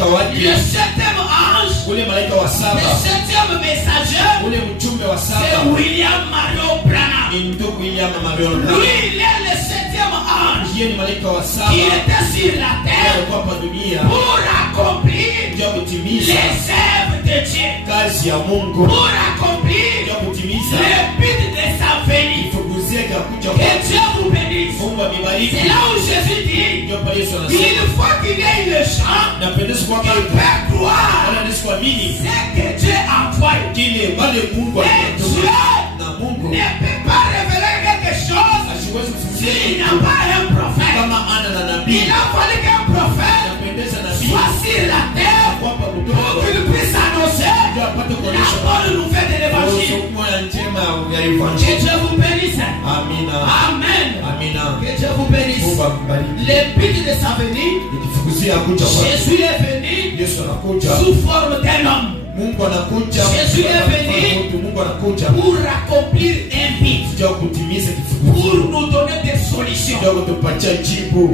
Le septième ange, le septième messager, c'est William Marion Branham. Lui, il est le septième ange qui était sur la terre pour accomplir les œuvres de Dieu, pour accomplir le but de sa venue. Que Dieu vous bénisse. C'est là où Jésus dit, une fois qu'il y a eu le chant, il peut croire ce que Dieu a envoyé. Et Dieu ne peut pas révéler quelque chose s'il n'a pas un prophète. Il a fallu qu'un prophète soit sur la terre pour qu'il puisse annoncer la bonne nouvelle de l'évangile. Que Dieu vous bénisse. Amen. Que Dieu vous bénisse. Le but de sa venue, Jésus est venu sous forme d'un homme. Jésus est venu pour accomplir un but, pour nous donner des solutions.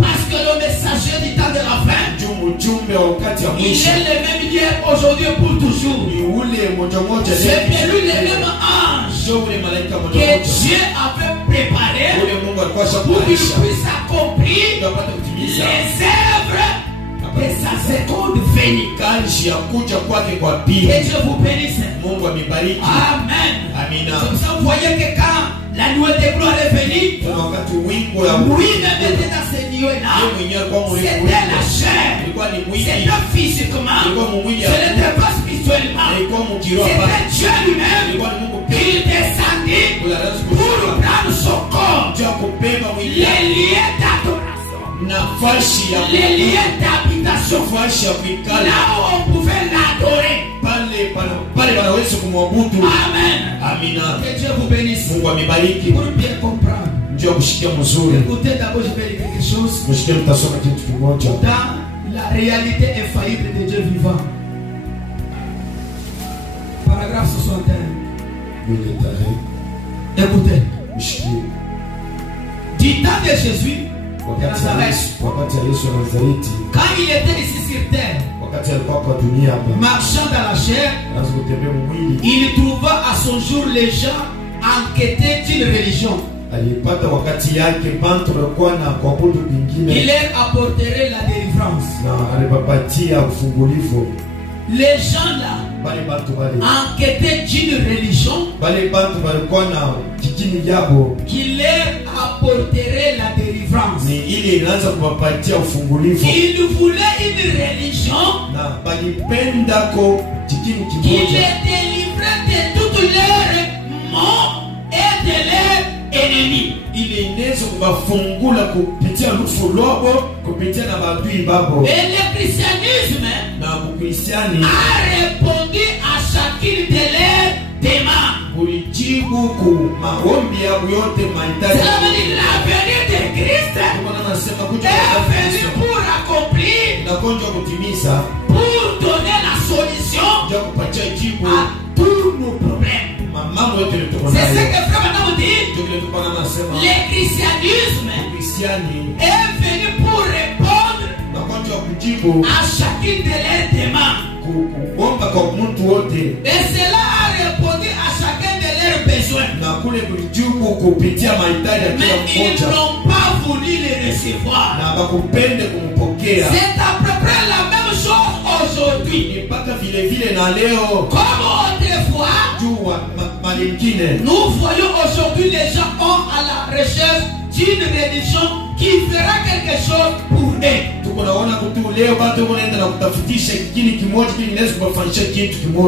Parce que le messager du temps de la fin, il est le même hier, aujourd'hui pour toujours. C'est bien lui le même ange que Dieu avait préparé pour qu'il puisse accomplir les œuvres de sa seconde venue. Que Dieu vous bénisse. Amen. Comme ça, vous voyez que quand la nuée de gloire est venue, lui-même était dans ce lieu-là. C'était la chair. C'était physiquement. Ce n'était pas spirituellement. C'était Dieu lui-même qui descendit pour prendre son corps. Les liens d'adoration, les liens d'habitation, là où on pouvait l'adorer. Amen. Que Dieu vous bénisse. Pour bien comprendre, écoutez d'abord, je vais dire quelque chose. Dans la réalité infaillible de Dieu vivant. Paragraphe 61. Écoutez. Du temps de Jésus, Nazareth, quand il était ici sur terre, marchant dans la chair, il trouva à son jour les gens enquêtés d'une religion. Il leur apporterait la délivrance. Les gens là enquêtaient d'une religion qui leur apporterait la délivrance. Ils voulaient une religion qui les délivrait de toutes leurs maux et de leurs ennemis. Et le christianisme a répondu à chacune de leurs demandes. La venue de Christ est venue pour accomplir, pour donner la solution à tous nos problèmes. C'est ce que Frère nous dit. Le christianisme est venu pour répondre à chacune de leurs demandes. Et cela a répondu à chacun de leurs besoins. Mais ils n'ont pas voulu les recevoir. C'est à peu près la même chose aujourd'hui. Comme autrefois, nous voyons aujourd'hui les gens ont à la recherche d'une religion qui fera quelque chose pour eux.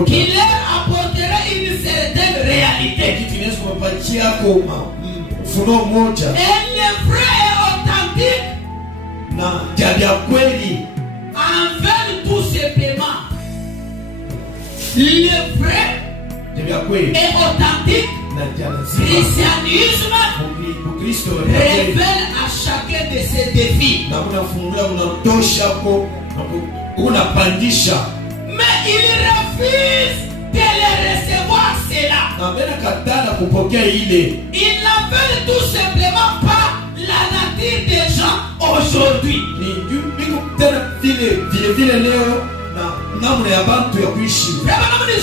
Qui leur apportera une certaine réalité. Et le vrai et authentique en veulent tout simplement. Le vrai et authentique christianisme révèle à chacun de ses défis. Mais il refuse de les recevoir cela. Ils n'en veulent tout simplement pas la nature des gens aujourd'hui. namna ya bantu ya kuishi.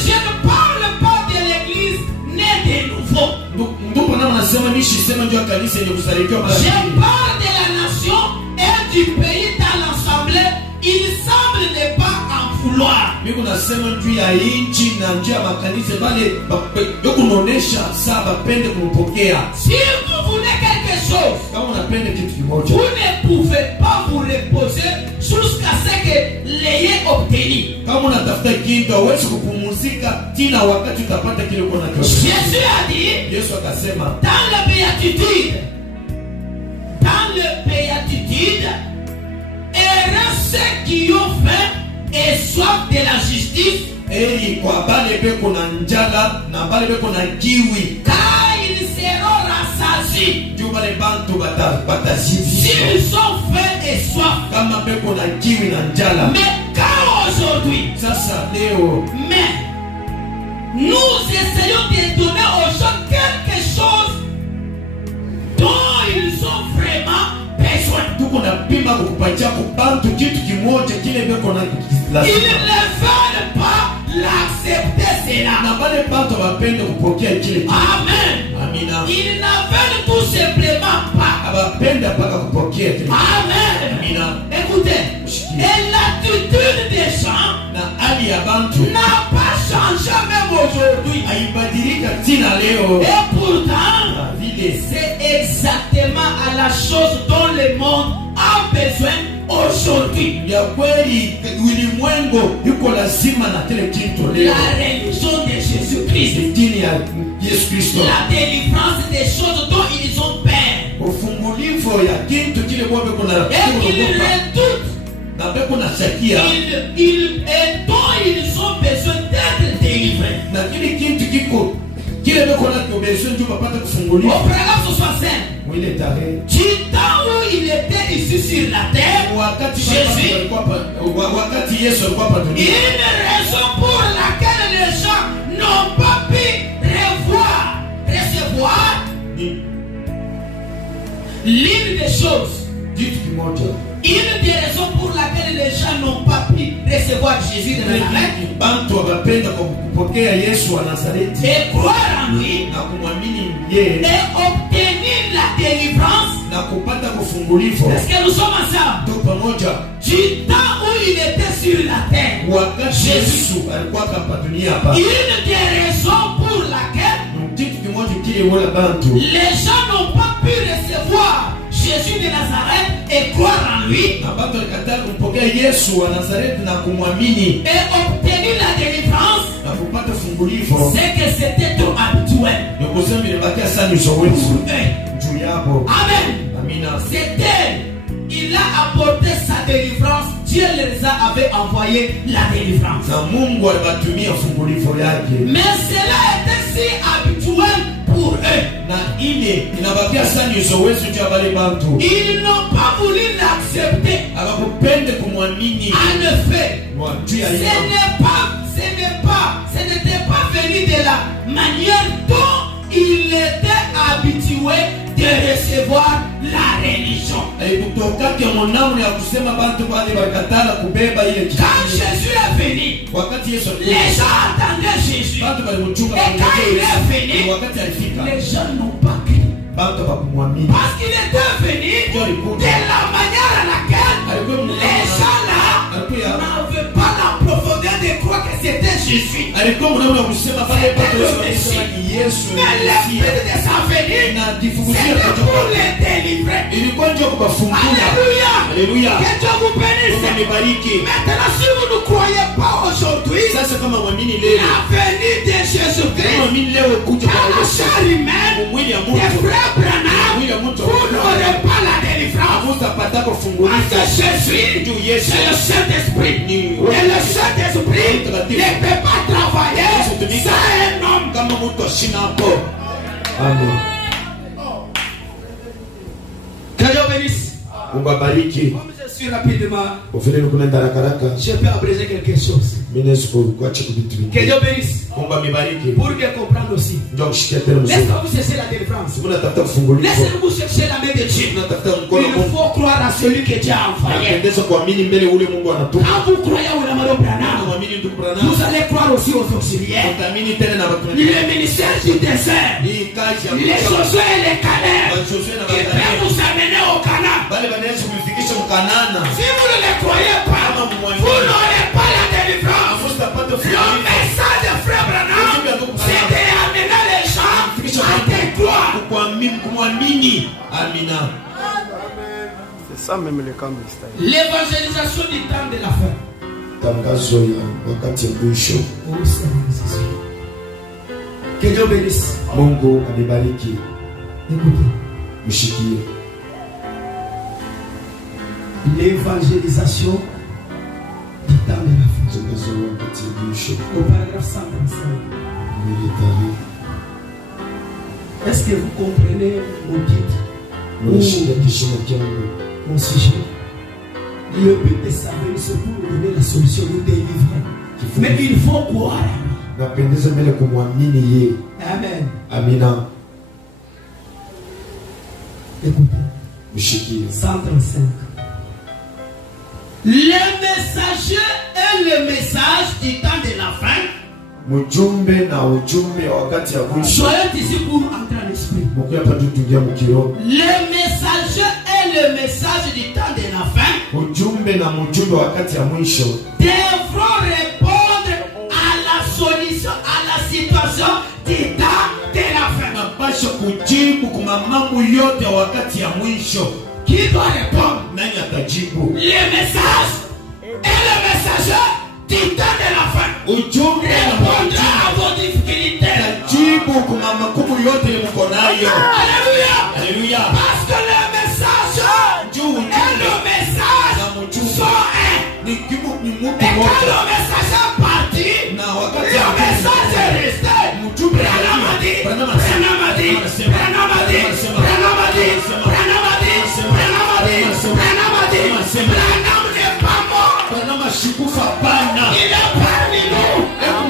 Je ne parle pas de l'église née de nouveau. Ndipo namna nasema nishi sema ndio kanisa yenye kusalikiwa mara Je nyingi. parle de la nation et du pays dans l'ensemble. Il semble ne pas en vouloir. Mimi nasema juu ya inchi na njia ya makanisa bale yokunonesha saa bapende kumpokea. Si vous voulez quelque chose, Kama unapenda kitu kimoja, vous ne pouvez pas vous reposer jusqu'à ce que l'ayez obtenu. kama unatafuta kitu hauwezi kupumzika tina wakati utapata kile uko nacho. Jésus a dit, Yesu akasema dans le béatitude, heureux ceux qui ont faim et soif de la justice, Eli kwa bale beko na njala na bale beko na kiwi, car ils seront rassasiés. juu bale bantu batazidi. S'ils ont faim et soif. Kama beko na kiwi na njala. Mais quand aujourd'hui, Sasa leo nous essayons de donner aux gens quelque chose dont ils ont vraiment besoin. Tuko na pima kukupatia kubantu kitu kimoja kile beko na Ils ne veulent pas l'accepter cela. na bale bantu bapende kupokea kile kitu. Amen. Amina. Ils ne veulent tout simplement pas. Abapenda paka kupokea kile. Amen. Amina. Écoutez, et l'attitude des gens Na hali ya bantu n'a pas changé même aujourd'hui. haibadilika tina leo. Et pourtant, Vile c'est exactement à la chose dont le monde a besoin aujourd'hui. ya kweli ulimwengu yuko lazima na kile kitu leo. La religion de Jésus-Christ. Dini ya Yesu Kristo. La délivrance des choses dont ils ont peur. Ufungulivo ya kitu kile kwa beko na Et ils redoutent. na beko na shakia. Et dont ils ont besoin d'être délivrés. Na kile kitu kiko kile beko na kibezo ndio papata Au kufunguliwa. paragraphe 65. Mwile tarehe Du temps où il était ici sur la terre, wakati Jésus, wakati Yesu alikuwa hapa une duniani. raison pour laquelle les gens n'ont pas pu recevoir l'une des choses. Kitu kimoja. Une des raisons pour laquelle les gens n'ont pas pu recevoir Jésus de Nazareth Bantu wapenda kupokea Yesu wa Nazareti et croire en lui na kumwamini yeye et obtenir la délivrance. na kupata kufungulivo. Est-ce que nous sommes ensemble? Ndio pamoja Du temps où il était sur la terre, wakati Yesu alikuwa hapa duniani hapa. une des raisons pour laquelle Kitu kimoja kile wala bantu les gens n'ont pas pu recevoir Jésus de Nazareth et croire en lui na bantu walikataa kumpokea Yesu wa Nazareti na kumwamini et obtenir la délivrance, na kupata fungulivo. c'est que c'était trop habituel. Ndio kusema ilibakia sana uzoefu juu yabo. Amen. Amina. C'était, il a apporté sa délivrance. Dieu les avait envoyé la délivrance. Na Mungu alibatumia fungulivo yake. Mais cela était si habituel pour eux. Na ile inabakia sana uzoefu juu ya wale bantu. Ils n'ont pas voulu l'accepter. Abakupende kumwamini. En effet, Juu ya hiyo. ce n'était pas venu de la manière dont il était habitué de recevoir la religion. Haikutokake mwanamna ya kusema bantu bali bakatala kubeba ile kitu. Quand Jésus est venu, Wakati Yesu les gens attendaient Jésus. bantu balimchunga Et quand il est venu, wakati alifika les gens n'ont pas cru. bantu bakumwamini. Parce qu'il était venu de la manière à laquelle les gens là n'avaient pas la profondeur de croire que c'était Jésus. Alikuwa mwanamna kusema pale bantu wanasema ni Yesu. Mais l'esprit de sa venue, na difugusia c'était pour les délivrer. ilikuwa ndio kubafungua. Alléluia. Haleluya. Que Dieu vous bénisse. Mungu anibariki. Maintenant, si vous ne croyez pas aujourd'hui, Sasa kama mwamini leo, la venue de kama Jésus-Christ, mwamini leo kuja dans kwa la Yesu, chair humaine, mwili ya des Mungu, frères Branham, mwili ya mtu, vous n'aurez pas la délivrance. hamutapata Parce kufungulika. que Jésus, Juu Yesu c'est le Saint-Esprit. Et le Saint-Esprit ne peut pas travailler sans un homme. kama mtu ashina hapo. Amen. Que Dieu bénisse. Mungu abariki. Comme je suis rapidement, Ufile kunenda haraka. je peux abréger quelque chose. Mimi nasipo kuacha vitu vingi. Que Dieu bénisse. Mungu amebariki. Pour bien comprendre aussi. Ndio kushikia tena mzuri. Laissez-moi vous chercher la délivrance. Unatafuta kufunguliwa. Laissez-vous chercher la main de Dieu. Unatafuta mkono Il faut croire à celui que Dieu a envoyé. Unapendeza kuamini mbele ule Mungu anatupa. Quand vous croyez au Lamaro Branham, Vous allez croire aussi aux auxiliaires. Le ministère du désert. Les Josué et les Caleb. Qui peuvent vous amener au Canaan. Si vous ne les croyez pas, vous n'aurez pas la délivrance. Le message de Frère Branham, c'est d'amener les gens à te croire. C'est ça même le camp mystère. L'évangélisation du temps de la fin. Que Dieu bénisse. Écoutez. L'évangélisation du temps de la fin. Au paragraphe 135. Est-ce que vous comprenez mon titre? Mon sujet. Le but de sa venue, c'est pour nous donner la solution, nous délivrer. Mais il faut croire. Amen. Amina. Écoutez. 135. Le messager et le message du temps de la fin. Soyez ici pour entrer en esprit. Le messager et le message du temps de la fin devront répondre à la solution, à la situation du temps de la fin. Qui doit répondre? Le message et le messager du temps de la fin répondra à vos difficultés. Alléluia. Parce que le message et le message sont un. Et quand le message est parti, le message est resté. Branham n'est pas mort. Il est parmi nous.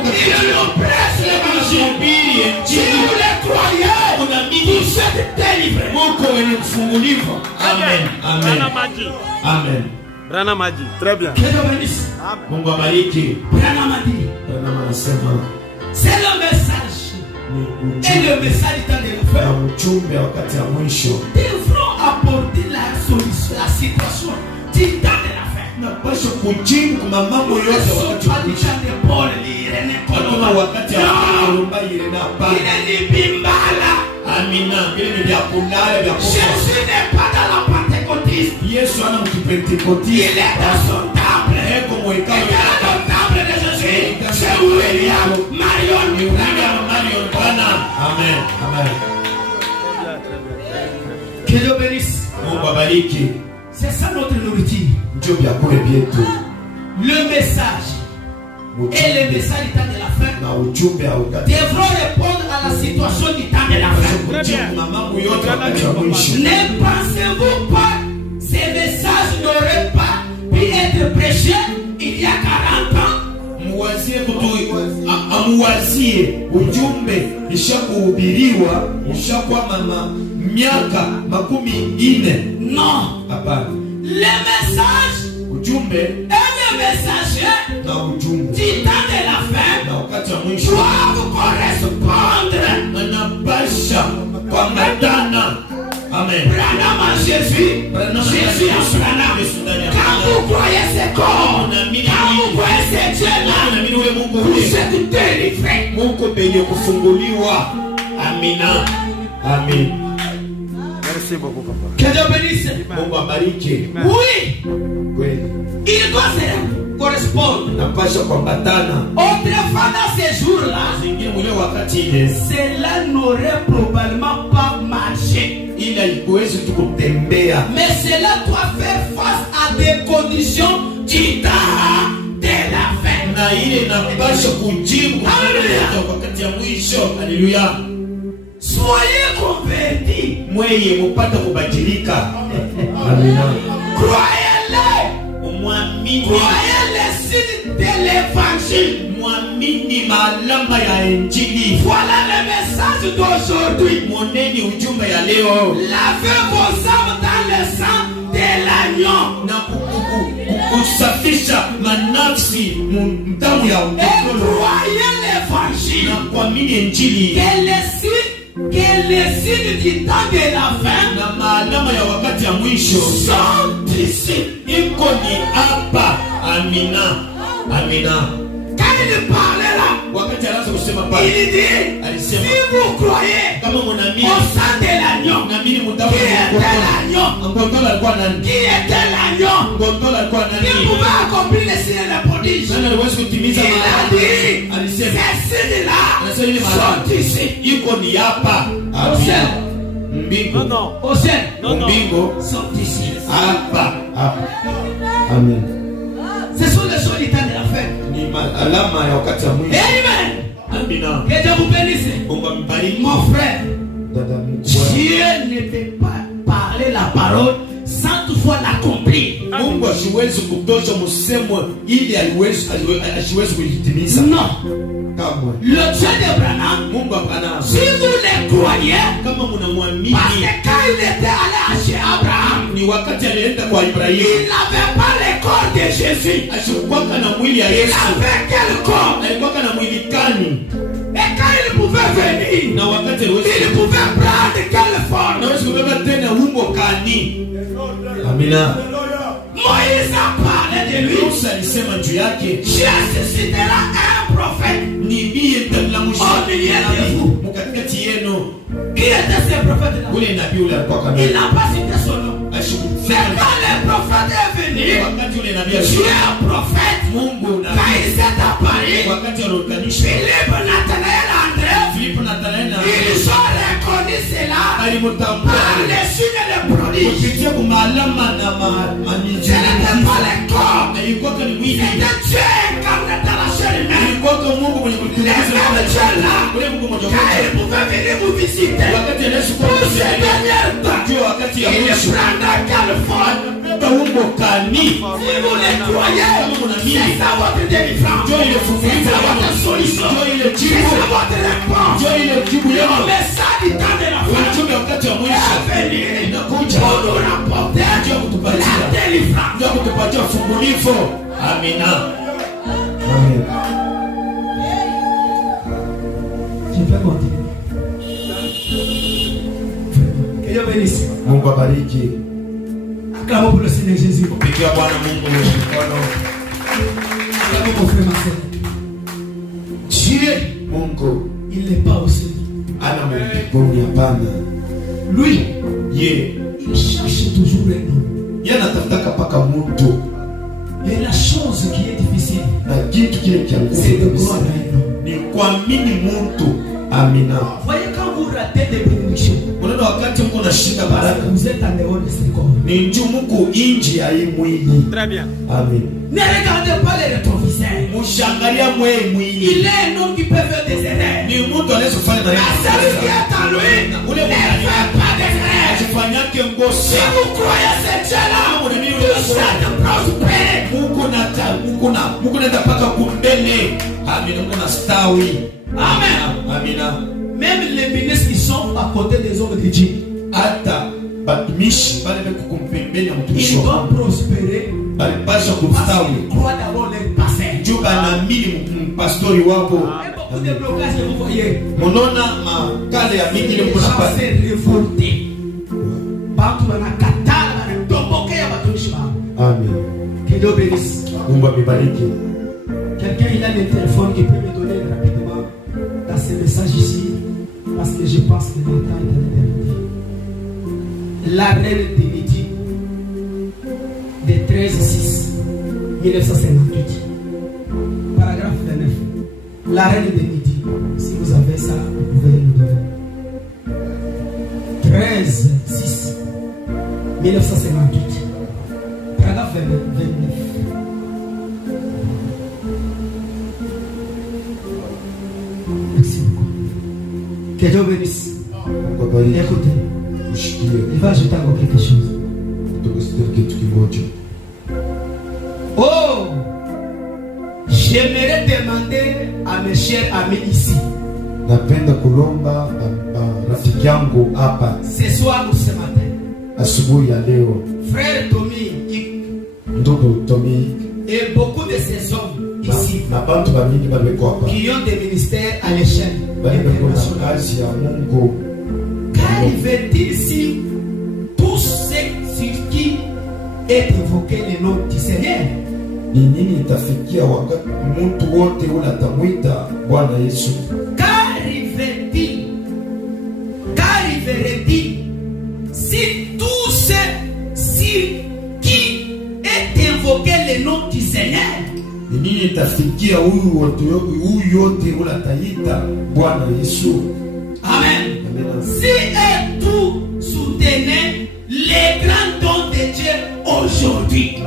Il nous presse l'évangile. Si vous le croyez, vous êtes délivrés. Amen. Amen. Branham a dit. Très bien. Que Dieu bénisse. Branham a dit. C'est le message. Et le message du temps de la fin devront apporter la solution, la situation du temps de la fin. Jésus n'est pas dans la pentecôtiste. Il est dans son temple. Et dans le temple de Jésus, c'est William Marion. Amen. Que Dieu bénisse. C'est ça notre nourriture. Le message et le message du temps de la fin devront répondre à la situation du temps de la fin. Ne pensez-vous pas ces messages n'auraient pas pu être prêchés il y a 40 ans? Amuwazie ujumbe ishakuhubiriwa ishakuwa miaka 40. Non. Hapana. Le message ujumbe et le messager na ujumbe du temps de la fin doivent correspondre. Anapasha kuambatana. Amen. Branham en Jésus, Jésus en Branham. Quand vous croyez ce corps, quand vous croyez ce Dieu-là, vous êtes délivrés. Amina. Amen. Merci beaucoup, papa. Que Dieu bénisse. Oui. Il doit se correspondre. Autrefois, dans ces jours-là, cela n'aurait probablement pas marché. Mais cela doit faire face à des conditions du temps de la fin. Alléluia. Soyez convertis. Croyez-le. Croyez les signes de l'évangile. Voilà le message d'aujourd'hui. Lavez vos âmes dans le sang de l'agneau. kusafisha manafsi mdamu ya l'évangile. na kuamini injili Que les signes du temps de la fin na maalama ya wakati ya mwisho sont ici. iko ni hapa. Amina, amina. Quand il parlait là, Wakati anaanza kusema pale, il dit, alisema si vous croyez kama mnaamini au sang de l'agneau, naamini mdamu qui était l'agneau, Ngotola alikuwa nani? qui était l'agneau, Ngotola alikuwa qui nani? pouvait accomplir les signes et les prodiges. Nani aliweza kutimiza Il a maajabu? dit, Alisema ces signes-là anasema ile sont maajabu ici. iko ni hapa. Au ciel, Mbingu Non, non. au ciel, mbingu sont ici. hapa hapa. Amen. Ce sont les choses du temps de la fin. Ni alama ya wakati wa mwisho. Amen. Amina. Que Dieu vous bénisse. Mungu ambariki. Mon frère, Dada mkubwa. Dieu ne peut pas parler la parole sans toutefois l'accomplir. Mungu asiwezi kutosha msemo ili asiwezi kuitimiza. Non. Kamwe. Le Dieu d'Abraham, Mungu hapana. si vous le croyez, Kama mnamwamini parce que quand il était allé chez Abraham, ni wakati alienda kwa Ibrahimu. il n'avait pas le corps de Jésus. Asikuwaka na mwili ya Il Yesu. avait quel corps? Alikuwaka na mwili kani. Et quand il pouvait venir, Na wakati il aliweza pouvait prendre quelle forme? naweza kubeba tena umbo kani. Amina. Moïse a parlé de lui. Musa alisema juu yake Dieu suscitera un prophète. ni mie nitalamsha Oh, milieu de vous. mkatikati yenu. Qui était ce prophète-là? Ule nabii ule alikuwa Il kamili. n'a pas cité son nom. Mais Ashukusema quand le prophète est venu, wakati ule nabii Dieu alisema est prophète. Mungu Quand nabii il s'est apparu, wakati aliokanisha Philippe, Nathanaël, André, Filipo na Nathanaeli na ils ont reconnu cela alimtambua par les signes et les prodiges. kupitia kwa maalama na Ce n'était pas le corps. na ilikuwa ni mwili. C'était Dieu incarné dans la chair humaine. Ilikuwa Mungu mwenye Les kutukuza mêmes Dieu là, ule Mungu mmoja quand mmoja. il pouvait venir vous visiter, Wakati Yesu pour ces derniers temps, kwa wakati ya il mwisho prendra quelle forme? beba umbo kani. Si vous le croyez, c'est ça votre délivrance. Ndio ile C'est funguo ça votre solution. Ndio ile C'est jibu. ça votre réponse. Ndio ile jibu Le yao. message du temps de la fin Ujumbe wakati wa mwisho est venu inakuja pour nous rapporter Ndio kutupatia. la délivrance. ndio kutupatia fungulifu. Amina. Amen. Je peux continuer. Que Dieu bénisse. Mungu abariki. Acclamons pour le Seigneur Jésus. Pigia Bwana Mungu mkono. Acclamons mon frère, ma soeur. Dieu, Mungu il n'est pas au ciel. ana mbinguni hapana. Lui, Ye il cherche toujours un nom. yeye anataka paka mtu Et la chose qui est difficile, na kitu kile cha c'est de nguvu croire à un nom. ni kuamini mtu. Amina. Voyez, quand vous ratez des bénédictions, Unaona wakati mko nashika parce baraka que vous êtes en dehors de ce corps. ni njoo mko inji ya hii mwili. Très bien. Amen. Ne regardez pas les rétroviseurs. Mushangalia mwe Il mwili. est un homme qui peut faire des erreurs. Ni mtu anaweza kufanya na Mais celui qui est en lui ule ne fait pas d'erreur. asifanyake Si ngosa. vous croyez ce Dieu-là, vous êtes prospère. Mungu nenda paka kumbele. Amina. Mungu na stawi. Amen. Amina. Même les ministres qui sont à côté des hommes de Dieu, Hata batumishi bale beko kumpembeni ya mtumishi ils wako. doivent prospérer Balipasha parce kustawi. qu'ils croient d'abord les passés. Juu banaamini mpastori wako. Et beaucoup de blocages que vous voyez, Monona makale ya mingi ile les mko gens napata. s'est révolté. Bantu wanakataa, wanatombokea watumishi wao. Amen. Que Dieu bénisse. Mungu amebariki. Quelqu'un il a des téléphones qui peut me donner rapidement dans ce message ici, parce que je pense que le temps est en éternité. La reine de midi, de 13-6-1958. Paragraphe 29. La reine de midi. Si vous avez ça, vous pouvez le donner. 13-6-1958. Paragraphe 29. Merci beaucoup. Que Dieu bénisse. Mungu abariki. Écoutez, Ushikie. il va ajouter encore quelque chose. Tukusikia kitu kimoja. Oh, j'aimerais demander à mes chers amis ici, Napenda kulomba rafiki yangu hapa ce soir ou ce matin, asubuhi ya leo. frère Tommy, Et beaucoup de ces hommes ici qui ont des ministères à l'échelle internationale. Qu'arrive-t-il si tout ce sur qui est évoqué le nom du Seigneur? Qu'arriverait-il si tout ce sur qui est évoqué le nom du Seigneur? Amen. Si et tout soutenait les grands dons de Dieu aujourd'hui,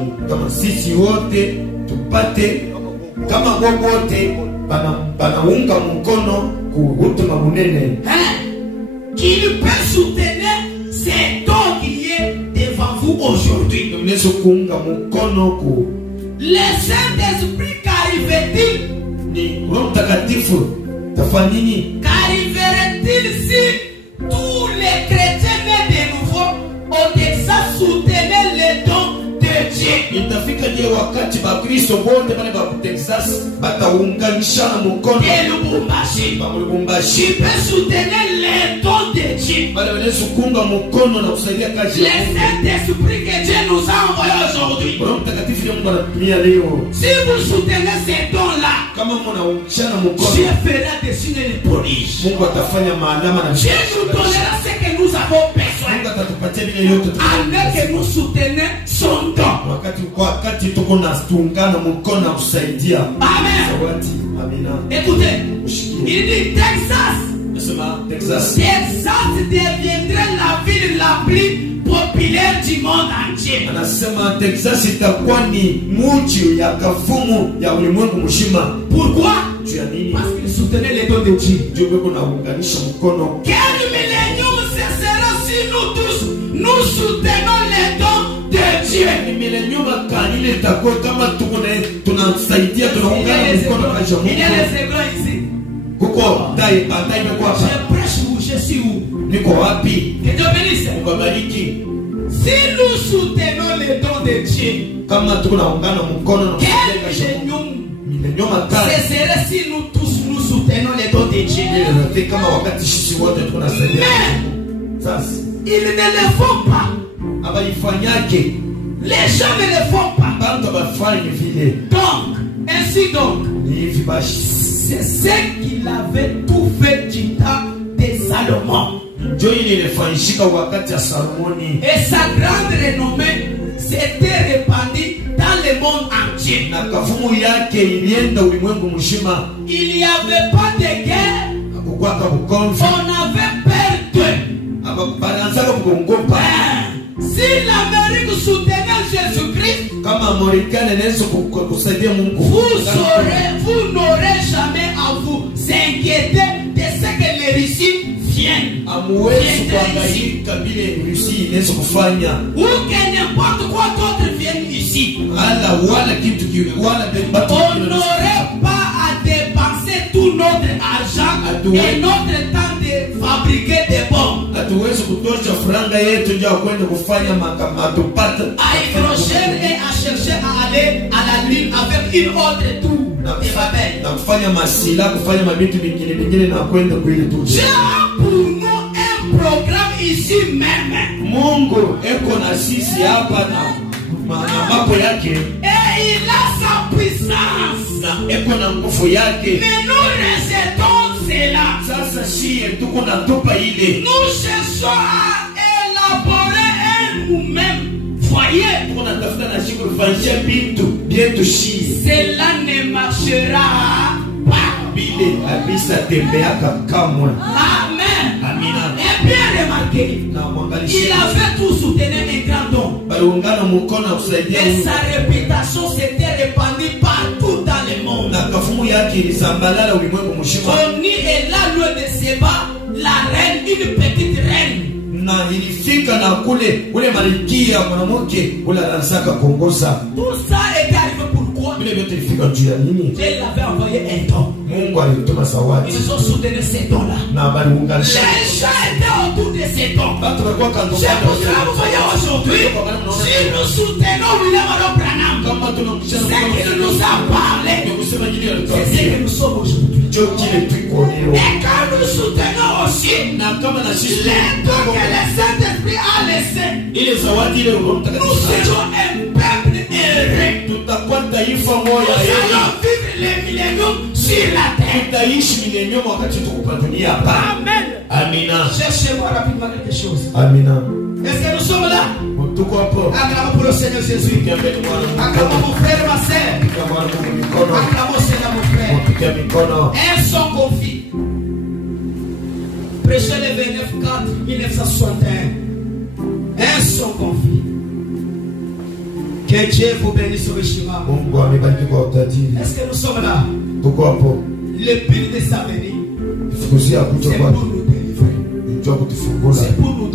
qu'il peut soutenir ces dons qui est devant vous aujourd'hui. Le Saint-Esprit qu'arrive-t-il? Qu'arriverait-il si tous les chrétiens nés de nouveau au Texas soutenaient les dons de Dieu? Et Lubumbashi, tu peux soutenir les dons de Dieu. Le Saint-Esprit que Dieu nous a envoyé aujourd'hui. Si vous soutenez ces dons-là, Dieu fera des signes et des prodiges. Dieu nous donnera ce que nous avons besoin, alors que nous soutenons son don. Amen. Écoutez, il dit Texas deviendrait la ville la plus populaire du monde entier. Pourquoi? Parce qu'il soutenait les dons de Dieu. Quel millénium ce sera si nous tous nous soutenons les dons de Dieu? Il y a les églises ici. Je prêche où? Je suis où? Que Dieu bénisse. Si nous soutenons les dons de Dieu, quel millénium ce serait si nous tous nous soutenons les dons de Dieu? Mais ils ne le font pas. Les gens ne le font pas. Donc, ainsi donc, c'est ce qu'il avait tout fait du temps de Salomon. Et sa grande renommée s'était répandue dans le monde entier. Il n'y avait pas de guerre. On avait peur d'eux. Si l'Amérique soutenait Jésus-Christ, vous n'aurez jamais à vous inquiéter de ce que les Russes viennent. Ou que n'importe quoi d'autre vienne ici. On n'aurait pas à dépenser tout notre argent et notre temps de fabriquer des bombes. À accrocher et à chercher à aller à la lune avec une autre tour de Babel. Dieu a pour nous un programme ici même. Et il a sa puissance. Mais nous rejetons cela. Nous cherchons à élaborer un nous-mêmes. Voyez, cela ne marchera pas. Amen. Et bien remarqué, il avait tout soutenu un grand don. Et sa réputation s'était répandue partout dans le monde. Connu est là lieu de Séba, la reine, une petite reine. Tout ça est arrivé pourquoi? Dieu l'avait envoyé un don. Mungu alituma zawadi. Ils ont soutenu ces dons-là. Na baliunganisha. Les gens étaient autour de ces dons. Watu walikuwa kando C'est kando. pour cela que vous voyez aujourd'hui, si nous soutenons William Branham, Kama tunamkisha ce qu'il nous a parlé, kusema jini c'est ce alituambia. que nous sommes aujourd'hui. Ndio kile tuko leo. Et quand nous soutenons aussi Na kama na sisi les dons que le Saint-Esprit a laissés, ile zawadi ile Roho nous Mtakatifu serons un peuple heureux. tutakuwa taifa moja Nous yeye. allons vivre les milléniums sur la terre. Tutaishi milenia wakati tukupa dunia hapa. Amen. Amina. Cherchez-moi rapidement quelque chose. Amina. Est-ce que nous sommes là? Tuko hapo. Acclamons pour le Seigneur Jésus. Kiambeni Bwana. Acclamons mon frère, ma sœur. Kama Mungu mikono. Acclamons Seigneur mon frère. Kupitia mikono. Un son conflit. Prêchez le 29/4/1961. Un son conflit. Que Dieu vous bénisse richement. Mungu amebariki kwa utajiri. Est-ce que nous sommes là? Tuko hapo. Le but de sa venue, Kuzia kuja c'est kwa pour nous délivrer. njoo kutufungula. C'est pour nous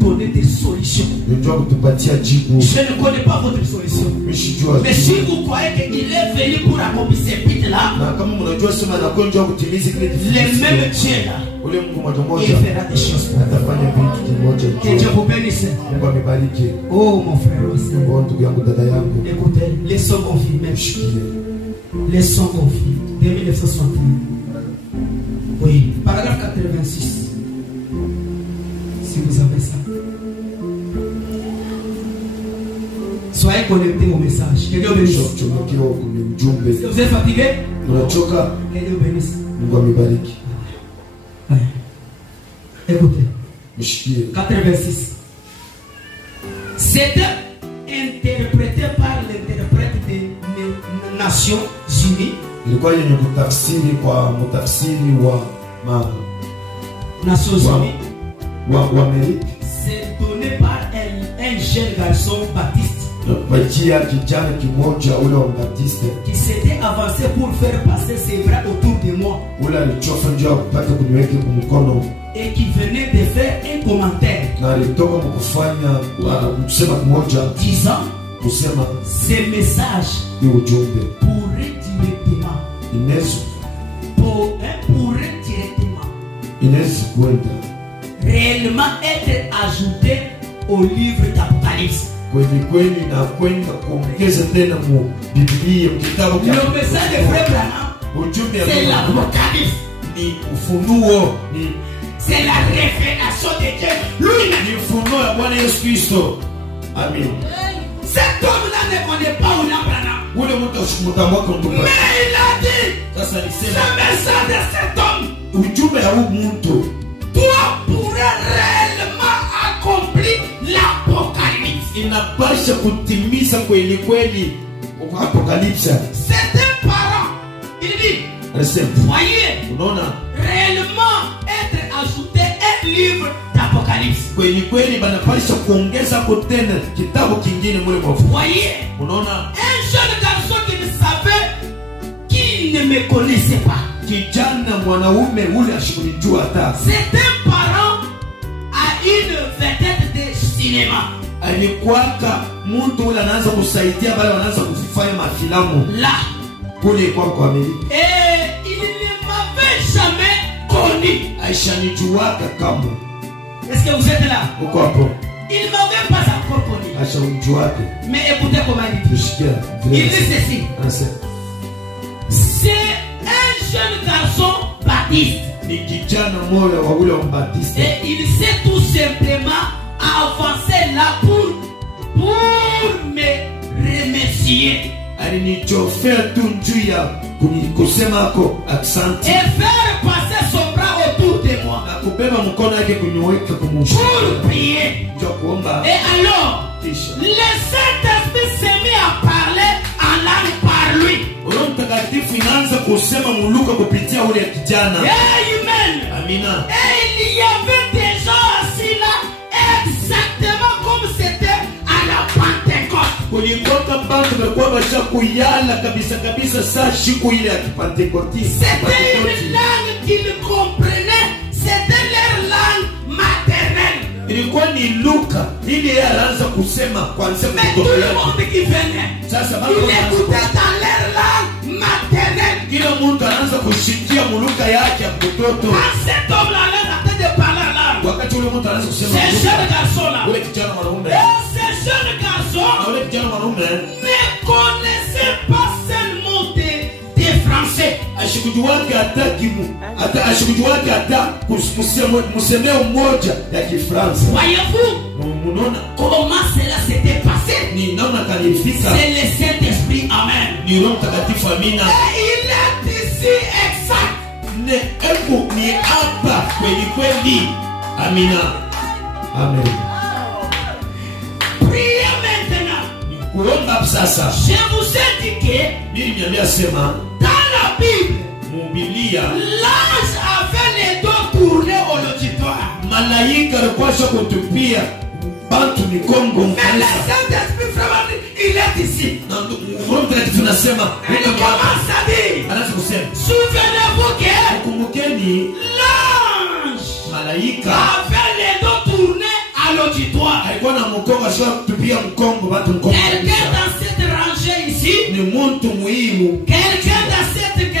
donner des solutions. Njoo kutupatia jibu. Je ne connais pas votre solution. Mishijua. Mais si vous croyez qu'il est venu pour accomplir ces buts-là, Na kama mnajua sema na kwa njoo kutimiza kile les mêmes dieux là, ule Mungu mmoja il mmoja fera des choses pour vous. atafanya vitu kimoja. Que Dieu vous bénisse. Mungu amebariki. Oh mon frère, ma sœur. Kwa ndugu yangu dada yangu. Écoutez, les sons confis même. Shikie. Les sons confis de 1961. Oui, paragraphe 86. Si vous avez ça. Soyez connectés au message. Que Dieu bénisse. Tumekiwa kwenye ujumbe. Vous êtes fatigué? Unachoka? Que Dieu bénisse. Mungu amebariki. Ouais. Écoutez. Mshikie. 86. C'était interprété par l'interprète des Nations Unies. Ilikuwa yenye kutafsiri kwa mtafsiri wa Nations Unies. wa Amerika. C'est donné par un jeune garçon baptiste Wajia kijana kimoja ule wa Baptiste. qui s'était avancé pour faire passer ses bras autour de moi Ule alichofa njoo kupata kuniweke kumkono et qui venait de faire un commentaire na alitoka kufanya kusema kimoja disant kusema ce message ni ujumbe pourrait directement inaweza kwenda réellement être ajouté au livre d'Apocalypse. kweli na kwenda kuongeza tena mu Biblia kitabu cha Le message de Frère Branham, ujumbe c'est l'Apocalypse, ni ufunuo ni c'est la révélation de Dieu. Lui, ni ufunuo ya Bwana Yesu Kristo. Amen. cet homme-là ne connaît pas William Branham. Ule mtu mtambo kwa mtu. Mais il a dit, Sasa ce alisema message de cet homme ujumbe ya huyu mtu doit pourrait réellement accomplir l'Apocalypse. inapasha kutimiza kweli kweli Apokalipsa. C'est un parent. Il dit, Alisema voyez, unaona réellement être ajouté un livre d'Apocalypse. kweli kweli banapasha kuongeza kwa tena kitabu kingine mule mwafu. Voyez, Unaona un jeune garçon qui ne savait, qui ne me connaissait pas. kijana mwanaume ule ashikunijua hata C'est un parent à une vedette de cinéma. alikuwaka mtu ule anaanza kusaidia wale wanaanza kufanya mafilamu Là. kule kwa Amerika. Et il ne m'avait jamais connu. Aishanijuaka kama Est-ce que vous êtes là? uko hapo Il ne m'avait pas encore connu. aishanijuaka Mais écoutez comment il dit. tushikia Il dit ceci. anasema C'est un jeune garçon baptiste. ni kijana mmoja wa ule wa Baptiste Et il s'est tout simplement avancé là pour me remercier. alinichofea tu njuu ya kusema asante Et faire passer son bras autour de moi. na kubeba mkono yake kuniweka Pour kumshukuru prier. njoo kuomba. Et alors, Kisha le Saint-Esprit s'est mis à parler en langue par lui. Roho Mtakatifu inaanza kusema muluka kupitia ule kijana. Amen. Amina. Et il y avait des gens assis là, exactement comme c'était à la Pentecôte. Kulikoka bantu bekuwa basha kuyala kabisa kabisa saa siku ile ya Pentecote. C'était une langue qu'ils comprenaient. C'était leur langue maternelle. Ilikuwa ni Luka ili yeye anaanza kusema kwanza Mais tout le monde qui venait, sasa il écoutait dans leur langue maternelle. kila mtu anaanza kushikia muluka yake ya mtoto. Quand cet homme-là est en train de parler là, Wakati ule mtu anaanza kusema ce jeune garçon-là, ule kijana mwanaume, ce jeune garçon na ule kijana mwanaume ne connaissait pas seulement des Français. ashikujuwake hata ashikujuwake hata msemeo mmoja ya Kifaransa. Voyez-vous Munaona comment cela s'était passé? ni namna kanifika, C'est le Saint-Esprit. Amen. ni Roho Mtakatifu. Amina. Et il est ici exact. Ne epo ni hapa kweli kweli. Amina. Amen. Priez maintenant. Kuomba sasa. Je vous ai dit que Mimi niambia sema dans la Bible, Biblia l'ange avait les dos tournés au auditoire. malaika alikuwa kutupia bantu mikongo Mais le mkanisa. Saint-Esprit, vraiment, il est ici. Na Roho Mtakatifu anasema Il commence à dire, anaanza kusema souvenez-vous que kumbukeni l'ange malaika avait les dos tournés à l'auditoire. alikuwa na mkongo ashika kutupia mkongo bantu mkongo. Quelqu'un dans cette rangée ici, Ni muntu muhimu quelqu'un dans cette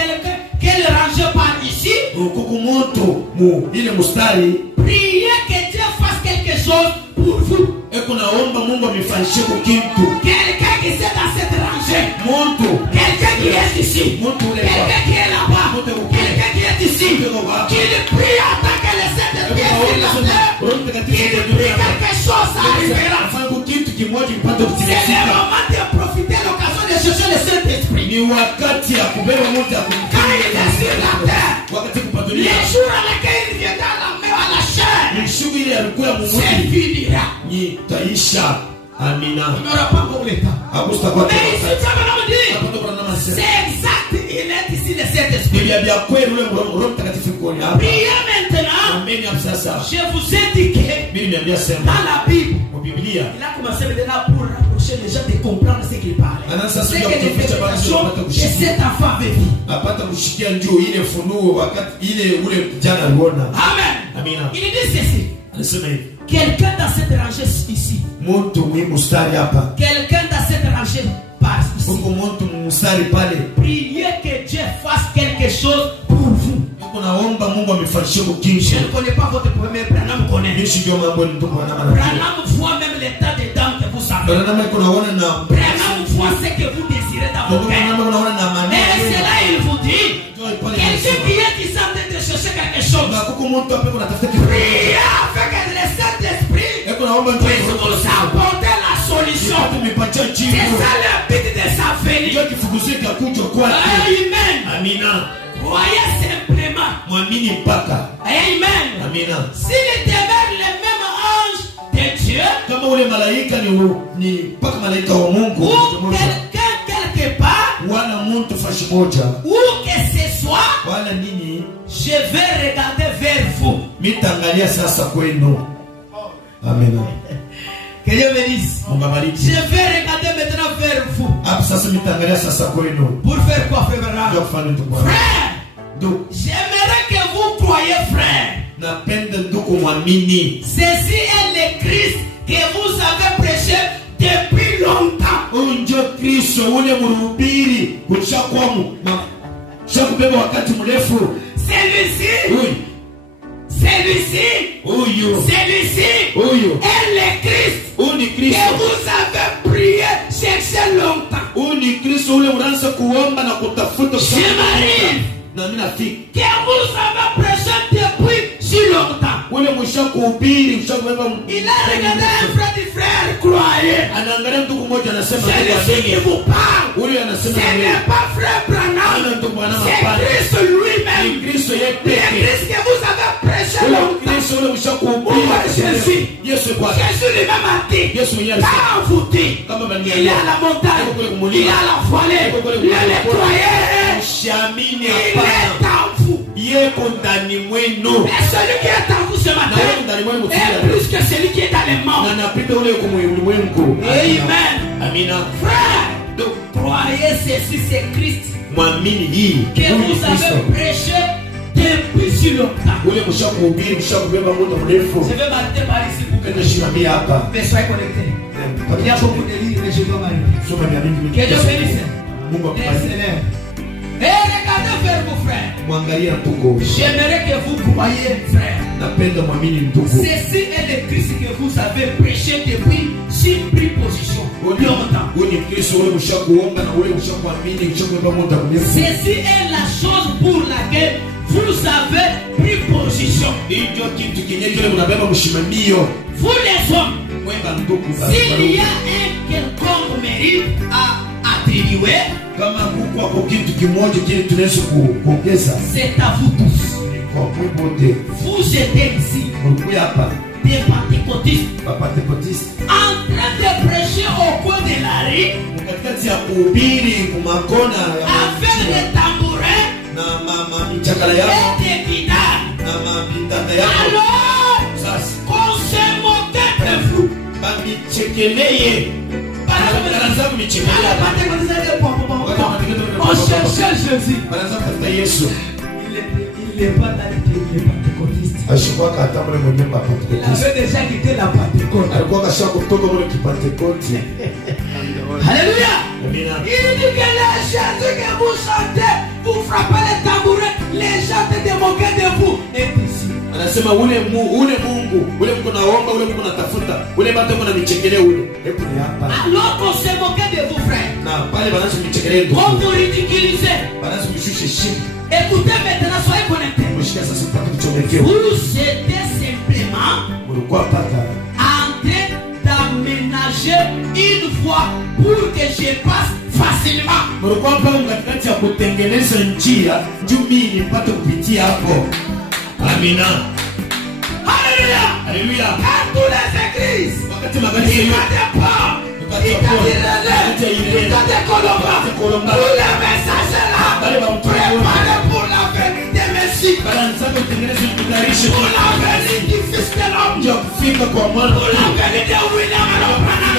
quelle rangée par ici, kuku muntu mu ile mustari priez que Dieu fasse quelque chose pour vous. eko naomba Mungu amefanyishe kitu. Quelqu'un qui est dans cette rangée, Muntu quelqu'un qui est ici, muntu ule quelqu'un qui est là-bas, quelqu'un qui est ici, qu'il prie attend que le Saint-Esprit est sur la terre, qu'il prie quelque chose, ça arrivera. afanye kitu kimoja kipate C'est le kutimizika. moment de profiter de l'occasion de chercher le Saint-Esprit. Ni wakati ya kubeba mtu ya Quand il est sur la terre, wakati les kupatulia jours à lesquels il viendra la main à la chair, ni shughuli ile alikuwa c'est mumuni finira. ni taisha. Amina. Il n'aura pas pour l'état. Hakusta kwa Mais ici, tu vas me dire, hapo kuna nama sema c'est exact, il est ici le Saint-Esprit. ni vya kweli ule Roho Mtakatifu kwa hapa. Priez maintenant. Ameni hapo sasa. Je vous ai dit que Mimi niambia sema dans la Bible, kwa Biblia il a commencé maintenant pour rapprocher les gens de comprendre ce qu'il parlait. C'est que l'interprétation de cet enfant avait dit. apata kushikia njoo ile funuo wakati ile ule kijana aliona. Amen. Amina. Il dit ceci. Anasema hivi. Quelqu'un dans cette rangée ici, Mtu muhimu mstari hapa. quelqu'un dans cette rangée passe ici. Huko mtu mstari pale. Priez que Dieu fasse quelque chose pour vous. Yuko naomba Mungu amefanyishe Je kitu. ne connais pas votre premier Branham connaît. Yesu ndio mambo ndio bwana mana. Branham voit même l'état des dames que vous savez. Bwana nama kuna ona na Branham voit ce que vous désirez dans vos Bwana cœurs. nama kuna ona na Et maneno. c'est là il vous dit, quelqu'un qui est ici en train de chercher quelque chose, Na kuko mtu hapo kuna tafuta kitu. priez avec le Saint-Esprit Yuko naomba puisse vous apporter la solution. Hapo mipacha C'est jibu. ça le but de sa venue. Ndio kifukuzika kuja kwake. Amen. Amina. Croyez simplement. Mwamini mpaka. Amen. Amina. S'il demeure le même ange de Dieu, Kama ule malaika ni mpaka malaika wa Mungu ou quelqu'un quelque part, wala mtu fashi moja où que ce soit, wala nini, je vais regarder vers vous. mitaangalia sasa kwenu. Amen. Que Dieu bénisse. Mungu abariki. Je vais regarder maintenant vers vous. Hapo sasa mitaangalia sasa kwenu. Pour faire quoi, frère Ndio Bernard? kufanya ndugu bwana. Frère, Ndugu, j'aimerais que vous croyez, frère. napenda ndugu mwamini. Ceci est le Christ que vous avez prêché depuis longtemps. Huyu ndio Kristo ule mhubiri ushakuamu. Shakubeba wakati mrefu. Celui-ci, Huyu celui-ci est le Christ huyu ni que Kristo. vous avez prié, cherché longtemps. Huyu ni Kristo ule unaanza kuomba na kutafuta Je m'arrive na mimi nafiki. que vous avez prêché depuis si longtemps. Ule mshakuhubiri, mshakubeba. Il a regardé un frère du frère, croyez. Anaangalia ndugu mmoja anasema Celui-ci qui vous parle, huyu ce anasema n'est pas frère Branham, ana ndugu bwana c'est mapana. Christ Ni lui-même. Kristo yeye Le pekee. Christ que vous avez prêché Ule longtemps. Kristo ule Où mshakuhubiri. est Jésus? Yesu kwa Jésus lui-même a dit, Yesu mwenyewe quand alisema on vous dit, kama il est à la montagne, il est à la vallée, le nettoyer, mshamini il hapana. est en vous. Yeko ndani mwenu. Et celui qui est en vous ce Na matin wewe ndani mwenu est plus que celui qui est dans les morts. na napita ule yuko ulimwengu. Amen. Amina. Frère, croyez ceci, c'est Christ Mwamini hii. que Huyu ni vous Kristo. avez prêché depuis si longtemps. Ule mshakuhubiri, mshakubeba muda mrefu. Je vais m'arrêter par ici pour que Kenda shimamia hapa. mais soyez connectés. Il y a beaucoup de livres, mais je dois m'arrêter. Soma mia mingi. Que Dieu bénisse. Mungu akubariki. Excellent. Et regardez vers vous, frère. Mwangalia ndugu. J'aimerais que vous croyiez, frère. Napenda mwamini ndugu. Ceci est le Christ que vous avez prêché depuis sur pris position. Longtemps. Ceci est la chose pour laquelle vous avez pris position. Vous les hommes, s'il y a un quelconque mérite à attribuer, c'est à vous tous. Vous êtes ici, des pentecôtistes, en train de prêcher au coin de la rue, avec des tambourins et des guitares. Alors, qu'on se moquait de vous. On cherchait Jésus. Il n'est pas dans les pentecôtistes. Il avait déjà quitté la Pentecôte. Alléluia. Il dit que les Jésus que vous chantez, vous frappez les tambourins, les gens te moquent de vous. Et ici. Anasema ule Mungu naomba, ule Mungu natafuta, ule bado kuna michekeleo ule. Hebu ni hapa. Alors on se moquait de vous, frère. Na pale banaanza michekeleo. On vous ridiculisait. Banaanza kushusha chini. Écoutez maintenant, soyez connectés. Mshika sasa mpaka kichomekeo. Vous étiez simplement Mulikuwa paka en train d'aménager une voie pour que je passe facilement. Mulikuwa paka katikati ya kutengeneza njia juu mimi nipate kupitia hapo. Amina. Alléluia. Alléluia. À tous les églises. Wakati magari Il y a des pas. Il y a des colombas. Tous les messages là. Préparez pour la venue des Messies. Pour la venue du Fils de l'homme. Pour la venue de William Branham.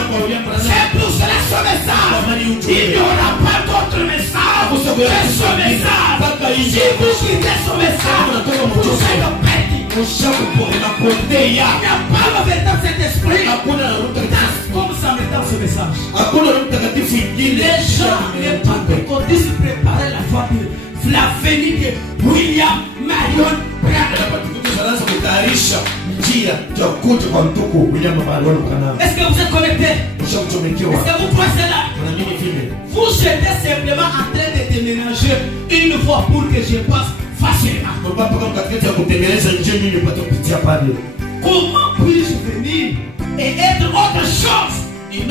C'est pour cela ce message. Il n'y aura pas d'autre message que ce message. Si vous quittez ce message, vous êtes perdus. Il n'y a pas le véritable Saint-Esprit. Comme ça me dans ce message. Les gens, les pentecôtistes préparaient la voie de la venue de William Marion Branham. Est-ce que vous êtes connectés? Est-ce que vous croyez cela? Vous êtes simplement en train de déménager une voie pour que je passe facilement. Comment puis-je venir et être autre chose? Si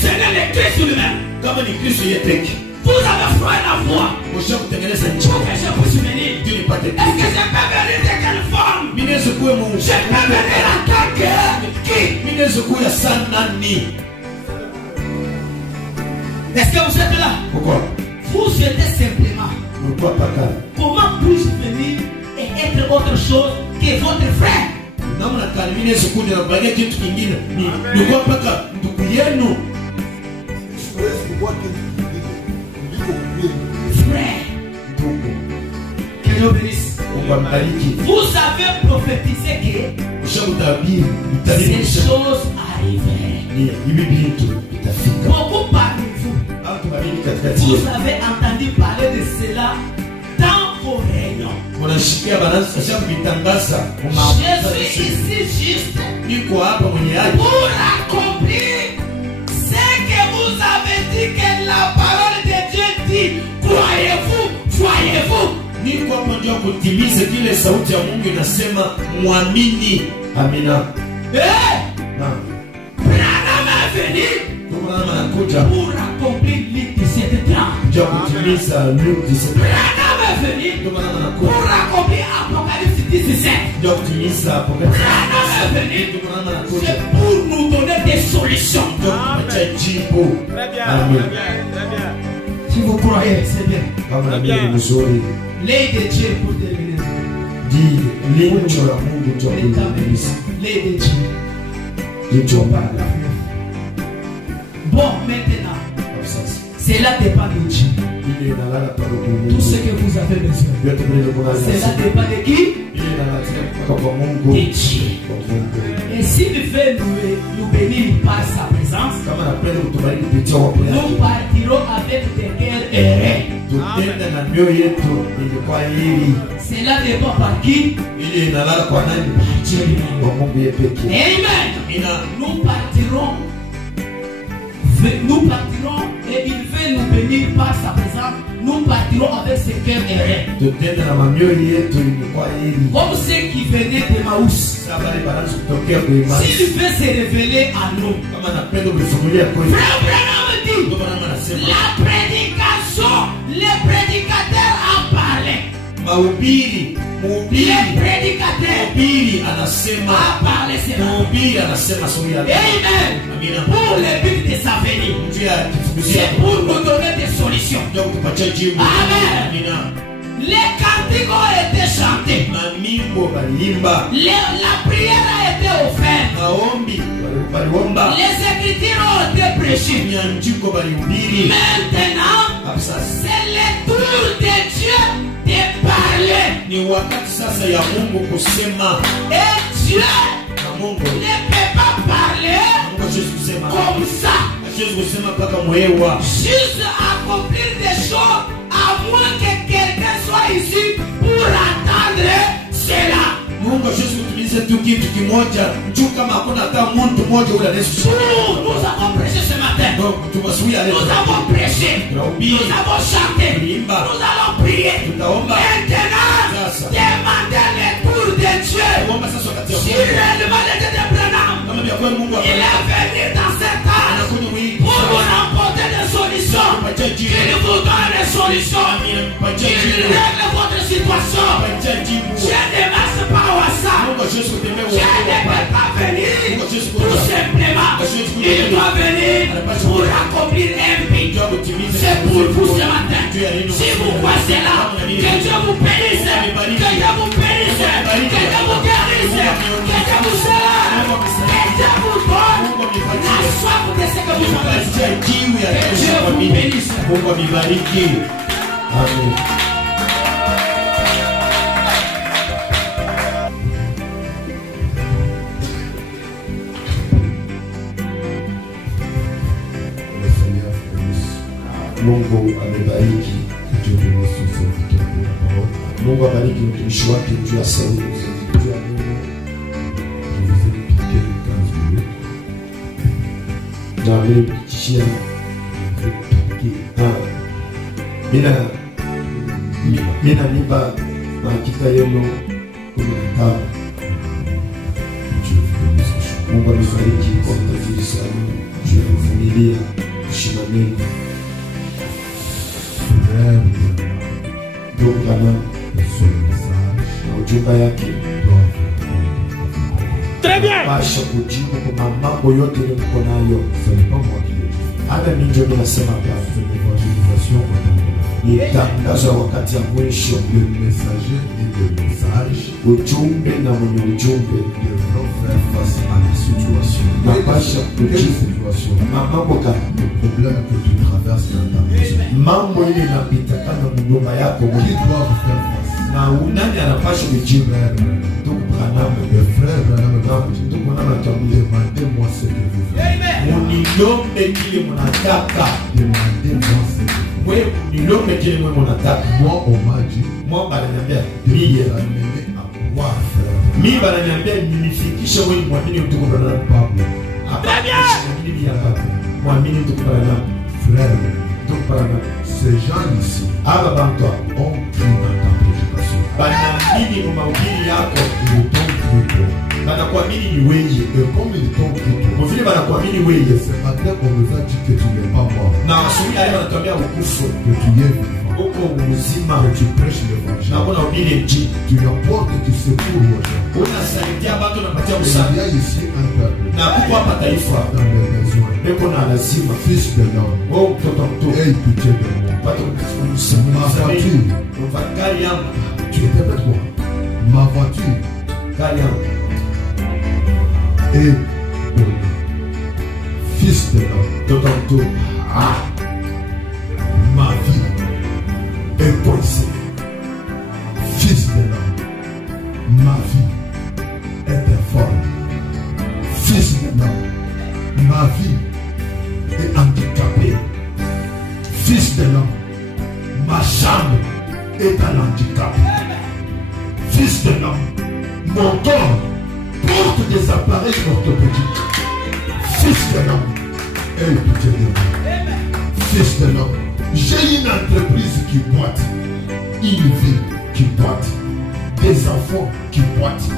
ce n'est le Christ lui-même, vous avez froid la voie pour que je puisse venir. Est-ce que je peux venir de quelle forme? Je peux venir en tant que qui? Est-ce que vous êtes là? Pourquoi? Vous êtes simplement. Comment puis-je venir et être autre chose que votre frère? Frère, que Dieu bénisse. Vous avez prophétisé que ces choses arriveraient. Beaucoup parmi vous, vous avez entendu parler de cela dans vos réunions. Je suis ici juste pour accomplir ce que vous avez dit que la parole de Dieu dit. Croyez-vous, voyez-vous. Branham est venu pour accomplir Luc 17:30. Branham est venu pour accomplir Apocalypse 17. Branham est venu c'est pour nous donner des solutions. Très bien, très bien, très bien. Si vous croyez, c'est bien. L'œil de Dieu pour terminer. L'œil de Dieu. Bon, maintenant, cela dépend de Dieu. Tout ce que vous avez besoin, cela dépend de qui? De Dieu. Et si S'il veut nous bénir par sa présence, nous partirons avec des cœurs errés. Cela dépend par qui? Amen. Nous partirons et il veut nous bénir par sa présence. Nous partirons avec ses cœurs errés. Comme ceux qui venaient de Maouss. S'il veut se révéler à nous, la prédication, les prédicateurs en parlaient. Les prédicateurs a parlé cela. Amen. Pour le but de sa venue, c'est pour nous donner des solutions. Amen. Les cantiques ont été chantés. La prière a été offerte. Les écritures ont été prêchées. Maintenant, c'est le tour de Dieu de parler. Et Dieu ne peut pas parler comme ça. Juste accomplir des choses à moins que quelqu'un soit ici pour attendre cela. Nous avons prêché ce matin. Nous avons prêché. Nous avons chanté. Nous allons prier. Maintenant, demandez le tour de Dieu. Si réellement le Dieu de Branham, il est venu dans cette âge pour nous apporter des solutions. Il vous donne des solutions. Il règle votre situation. Dieu ne marche pas au hasard. Dieu ne peut pas venir tout simplement. Il doit venir pour accomplir un but. C'est pour vous ce matin. Si vous croyez là, que Dieu vous bénisse. Que Dieu vous bénisse. Que Dieu vous guérisse. Que Dieu vous salue. Que Dieu vous donne la soif de ce que vous avez. Que Dieu vous bénisse. Amen. Mungu amebariki. Mungu abariki mtumishi wake juu ya sauti juu ya neno. Na amepitishia bila nipa hakika yenu 15. Mungu amebariki kwa utajiri sana juu ya familia kushimaneni. Donc Branham na ujumba yake pasha kujibu kwa mambo yote ile mko nayo. Hata mimi ndio ninasema ni tangazo wakati ya mwisho. Ujumbe na mwenye ujumbe napasha kujibu mambo kama mambo ile inapita kama mgomba yako na unani anapasha kujibu. Donc Branham demandez-moi ce que vous voulez. Uniombe kile mnataka. Wewe uniombe kile mnataka. Moi on m'a dit, moi bananiambia mimi bananiambia nilifikisha wewe mwamini mtuko Branham Pablo. Mwamini mtuko Branham frère. Donc Branham ces gens ici ont cru dans ta prédication. Banamini mahubiri yako ilitoka. Banakuamini ni wewe. Et comme ils t'ont cru, vile banakuamini wewe. Ce matin on nous a dit que tu n'es pas mort. Na asubuhi leo anatuambia ukufu. Que tu es vivant. Uko mzima. Que tu prêches l'évangile. Na unahubiri injili. Tu apportes du secours aux gens. Unasaidia watu na kupatia msaada. Il y a ici un peuple. Na kuko hapa taifa dans les besoins. Beko na lazima. Fils de l'homme. Oh mtoto mtu. Aie pitié de moi. Watu msamaha. Ma voiture. Mfakari yangu. Tu étais avec moi. Ma voiture. Kari yangu. Et fils de l'homme, ma vie est brisée. Fils de l'homme, ma vie est informe. jambe est à l'handicap. Fils de l'homme, mon corps porte des appareils orthopédiques. Fils de l'homme, aie pitié de moi. Fils de l'homme, j'ai une entreprise qui boite, une vie qui boite, des enfants qui boitent,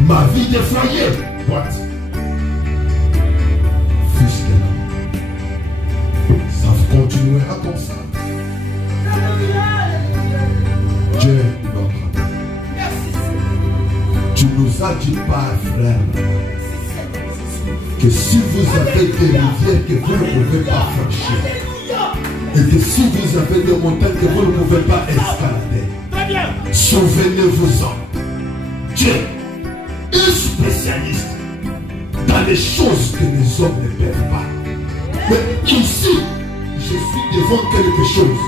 ma vie de foyer boite. Fils de l'homme, ça continuera comme ça. Dieu est notre Dieu. Tu nous as dit par frère que si vous avez des rivières que vous ne pouvez pas franchir, et que si vous avez des montagnes que vous ne pouvez pas escalader, souvenez-vous-en. Dieu est spécialiste dans les choses que les hommes ne peuvent pas. Mais ici, je suis devant quelque chose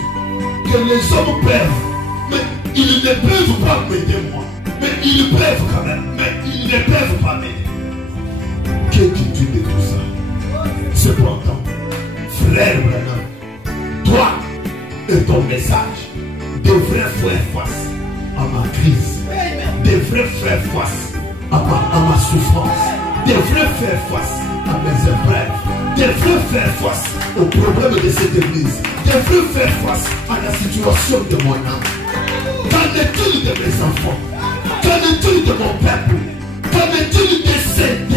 que les hommes peuvent, mais ils ne peuvent pas m'aider moi. Mais ils peuvent quand même, mais ils ne peuvent pas m'aider. Que dis-tu de tout ça? Cependant, frère Branham, toi et ton message devraient faire face à ma crise, devraient faire face à ma souffrance, devraient faire face à mes épreuves, devraient faire face aux problèmes de cette église, devraient faire face à la situation de mon âme. Qu'en est-il de mes enfants? Qu'en est-il de mon peuple? Qu'en est-il de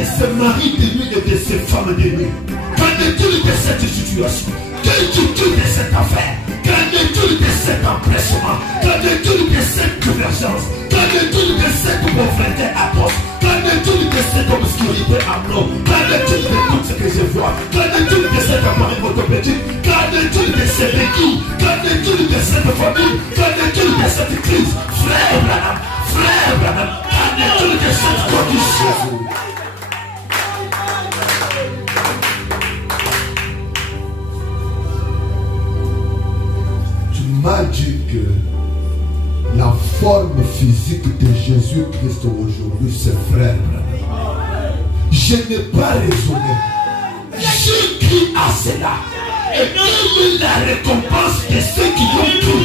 ces maris de nuit et de ces femmes de nuit? Qu'en est-il de cette situation? Qu'en est-il de cette affaire? Qu'en est-il de cet empressement? Qu'en est-il de cette convergence? Qu'en est-il de cette pauvreté atroce? Qu'en est-il de cette obscurité à l'eau? Qu'en est-il de tout ce que je vois? Qu'en est-il de cet appareil orthopédique? Qu'en est-il de ces béquilles? Qu'en est-il de cette famille? Qu'en est-il de cette crise? Frère Branham, qu'en est-il de cette condition? Tu m'as dit que la forme physique de Jésus-Christ aujourd'hui, c'est frère. Je n'ai pas raisonné. J'ai cru à cela. Et même la récompense de ceux qui ont cru.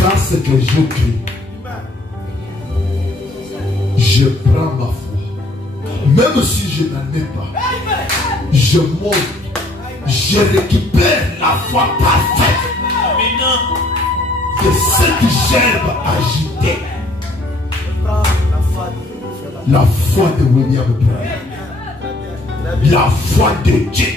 Parce que je crie, je prends ma foi. Même si je n'en ai pas, je monte, je récupère la foi parfaite de cette gerbe agitée. La foi de William Branham, la foi de Dieu.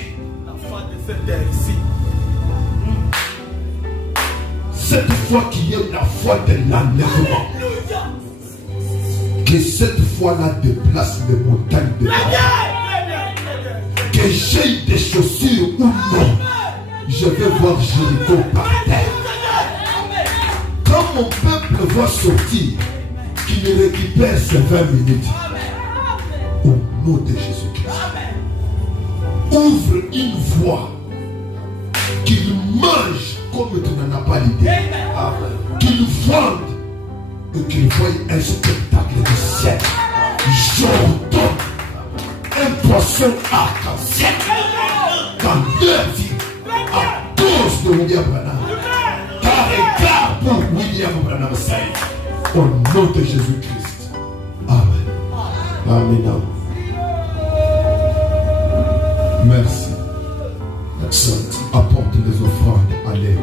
Cette foi qui est la foi de l'enlèvement. Que cette foi-là déplace les montagnes de la vie. Que j'ai des chaussures ou non, je vais voir Jéricho par terre. Quand mon peuple va sortir, qu'il récupère ses 20 minutes. Au nom de Jésus-Christ. Ouvre une voie. Qu'il mange comme tu n'en as pas l'idée. Qu'il vende et qu'il voie un spectacle du ciel. J'ordonne un poisson arc-en-ciel dans leur vie à cause de William Branham. Car égard pour William Branham Saïd. Au nom de Jésus-Christ. Amen. Amen. Merci. Apporte les offrandes. Allez.